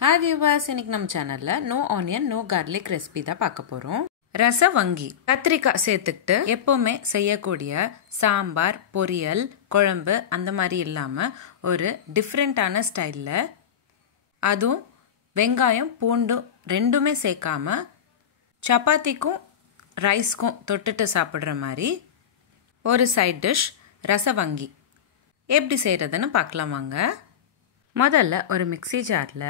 Hi viewers, இன்னைக்கு நம்ம சேனல்ல no onion no garlic recipe தான் பார்க்க போறோம். ரசவங்கி கத்திரிக்காய் சேர்த்துக்கிட்டு எப்பவுமே செய்யக்கூடிய சாம்பார், பொரியல், குழம்பு அந்த மாதிரி இல்லாம ஒரு டிஃபரெண்டான ஸ்டைல்ல அதுவும் வெங்காயம், பூண்டு ரெண்டுமே சேர்க்காம சப்பாத்திக்கும் ரைஸ்க்கும் தொட்டுட்டு சாப்பிடுற மாதிரி ஒரு சைட் டிஷ் ரசவங்கி எப்படி செய்யறதுன்னு பார்க்கலாம் வாங்க. முதல்ல ஒரு மிக்ஸி ஜாரில்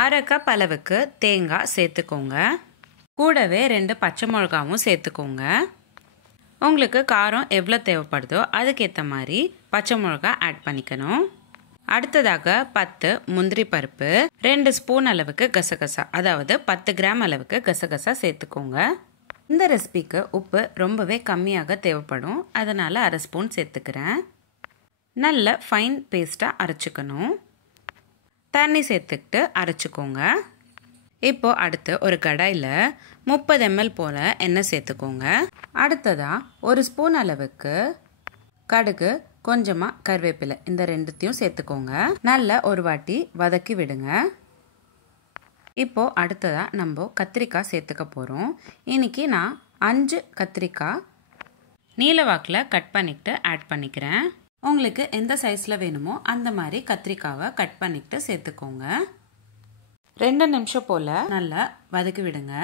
அரை கப் அளவுக்கு தேங்காய் சேர்த்துக்கோங்க. கூடவே 2 பச்சை மிளகாவும் சேர்த்துக்கோங்க. உங்களுக்கு காரம் எவ்வளோ தேவைப்படுதோ அதுக்கேற்ற மாதிரி பச்சை மிளகா ஆட் பண்ணிக்கணும். அடுத்ததாக 10 முந்திரி பருப்பு, 2 ஸ்பூன் அளவுக்கு கசகசா, அதாவது 10 கிராம் அளவுக்கு கசகசா சேர்த்துக்கோங்க. இந்த ரெசிபிக்கு உப்பு ரொம்பவே கம்மியாக தேவைப்படும், அதனால் அரை ஸ்பூன் சேர்த்துக்கிறேன். நல்ல ஃபைன் பேஸ்ட்டாக அரைச்சிக்கணும். தண்ணி சேர்த்துக்கிட்டு அரைச்சிக்கோங்க. இப்போ அடுத்து ஒரு கடாயில் 30 ml போல் எண்ணெய் சேர்த்துக்கோங்க. அடுத்ததாக ஒரு ஸ்பூன் அளவுக்கு கடுகு, கொஞ்சமாக கருவேப்பிலை, இந்த ரெண்டுத்தையும் சேர்த்துக்கோங்க. நல்லா ஒரு வாட்டி வதக்கி விடுங்க. இப்போ அடுத்ததாக நம்ம கத்திரிக்காய் சேர்த்துக்க போகிறோம். இன்னைக்கு நான் 5 கத்திரிக்காய் நீல வாக்கில் கட் பண்ணிக்கிட்டு ஆட் பண்ணிக்கிறேன். உங்களுக்கு எந்த சைஸில் வேணுமோ அந்த மாதிரி கத்திரிக்காவை கட் பண்ணிக்கிட்டு சேர்த்துக்கோங்க. 2 நிமிஷம் போல் நல்லா வதக்கி விடுங்க.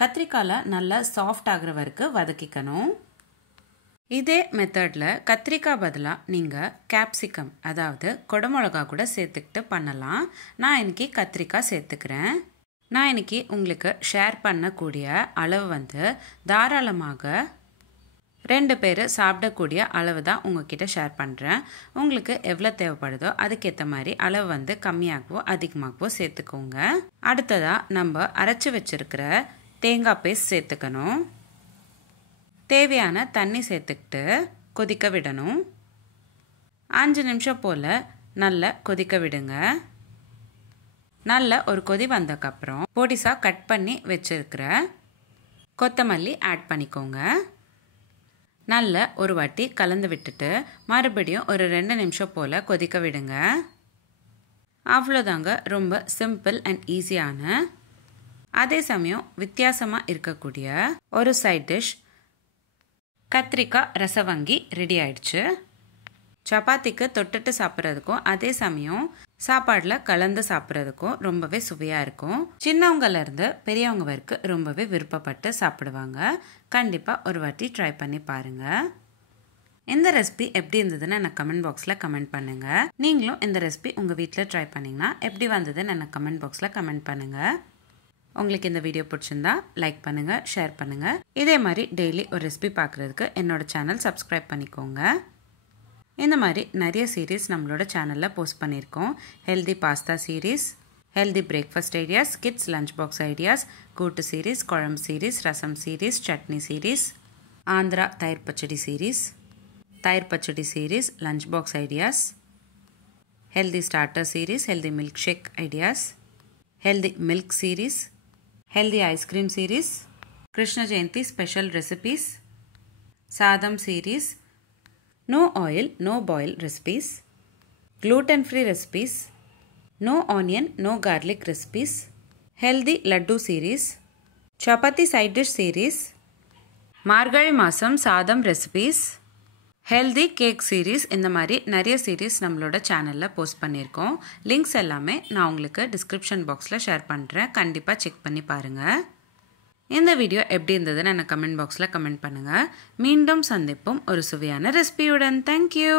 கத்திரிக்காயில் நல்லா சாஃப்ட் ஆகிற வரைக்கும் வதக்கிக்கணும். இதே மெத்தடில் கத்திரிக்காய் பதிலாக நீங்கள் கேப்சிகம், அதாவது கொடமிளகா கூட சேர்த்துக்கிட்டு பண்ணலாம். நான் இன்னைக்கு கத்திரிக்காய் சேர்த்துக்கிறேன். நான் இன்னைக்கு உங்களுக்கு ஷேர் பண்ணக்கூடிய அளவு தாராளமாக 2 பேர் சாப்பிடக்கூடிய அளவு தான் உங்ககிட்ட ஷேர் பண்ணுறேன். உங்களுக்கு எவ்வளோ தேவைப்படுதோ அதுக்கேற்ற மாதிரி அளவு கம்மியாகவோ அதிகமாகவோ சேர்த்துக்கோங்க. அடுத்ததாக நம்ம அரைச்சி வச்சிருக்கிற தேங்காய் பேஸ்ட் சேர்த்துக்கணும். தேவையான தண்ணி சேர்த்துக்கிட்டு கொதிக்க விடணும். 5 நிமிஷம் போல் நல்லா கொதிக்க விடுங்க. நல்ல ஒரு கொதி வந்ததுக்கப்புறம் பொடிசாக கட் பண்ணி வச்சிருக்கிற கொத்தமல்லி ஆட் பண்ணிக்கோங்க. நல்ல ஒரு வாட்டி கலந்து விட்டுட்டு மறுபடியும் ஒரு 2 நிமிஷம் போல் கொதிக்க விடுங்க. அவ்வளோதாங்க. ரொம்ப சிம்பிள் அண்ட் ஈஸியான, அதே சமயம் வித்தியாசமாக இருக்கக்கூடிய ஒரு சைட் டிஷ் கத்திரிக்காய் ரசவங்கி ரெடி ஆயிடுச்சு. சப்பாத்திக்கு தொட்டுட்டு சாப்பிட்றதுக்கும் அதே சமயம் சாப்பாடில் கலந்து சாப்பிட்றதுக்கும் ரொம்பவே சுவையாக இருக்கும். சின்னவங்கலேருந்து பெரியவங்க வரைக்கும் ரொம்பவே விருப்பப்பட்டு சாப்பிடுவாங்க. கண்டிப்பாக ஒரு வாட்டி ட்ரை பண்ணி பாருங்கள். இந்த ரெசிபி எப்படி இருந்ததுன்னு எனக்கு கமெண்ட் பாக்ஸில் கமெண்ட் பண்ணுங்கள். நீங்களும் இந்த ரெசிபி உங்கள் வீட்டில் ட்ரை பண்ணிங்கன்னா எப்படி வந்ததுன்னு எனக்கு கமெண்ட் பாக்ஸில் கமெண்ட் பண்ணுங்கள். உங்களுக்கு இந்த வீடியோ பிடிச்சிருந்தா லைக் பண்ணுங்கள், ஷேர் பண்ணுங்கள். இதே மாதிரி டெய்லி ஒரு ரெசிபி பார்க்குறதுக்கு என்னோட சேனல் சப்ஸ்கிரைப் பண்ணிக்கோங்க. இந்த மாதிரி நிறைய சீரீஸ் நம்மளோட சேனலில் போஸ்ட் பண்ணியிருக்கோம். Healthy pasta series, healthy breakfast ideas, kids lunch box ideas, கூட்டு சீரீஸ், குழம்பு series, rasam series, chutney series, Andhra தயிர் பச்சடி சீரீஸ், தயிர் பச்சடி series, lunch box ideas, healthy starter series, healthy milk shake ideas, healthy milk series, healthy ice cream series, Krishna Jayanthi special recipes, சாதம் series, no oil no boil recipes, gluten free recipes, no onion no garlic recipes, healthy laddu series, chapati side dish series, மார்கழி மாதம் சாதம் recipes, healthy cake series, இந்த மாதிரி நிறைய series நம்மளோட சேனலில் post பண்ணியிருக்கோம். Links எல்லாமே நான் உங்களுக்கு டிஸ்கிரிப்ஷன் பாக்ஸில் ஷேர் பண்ணுறேன். கண்டிப்பாக செக் பண்ணி பாருங்கள். இந்த வீடியோ எப்படி இருந்ததுன்னு எனக்கு கமெண்ட் பாக்ஸில் கமெண்ட் பண்ணுங்கள். மீண்டும் சந்திப்போம் ஒரு சுவையான ரெசிபியுடன். தேங்க்யூ.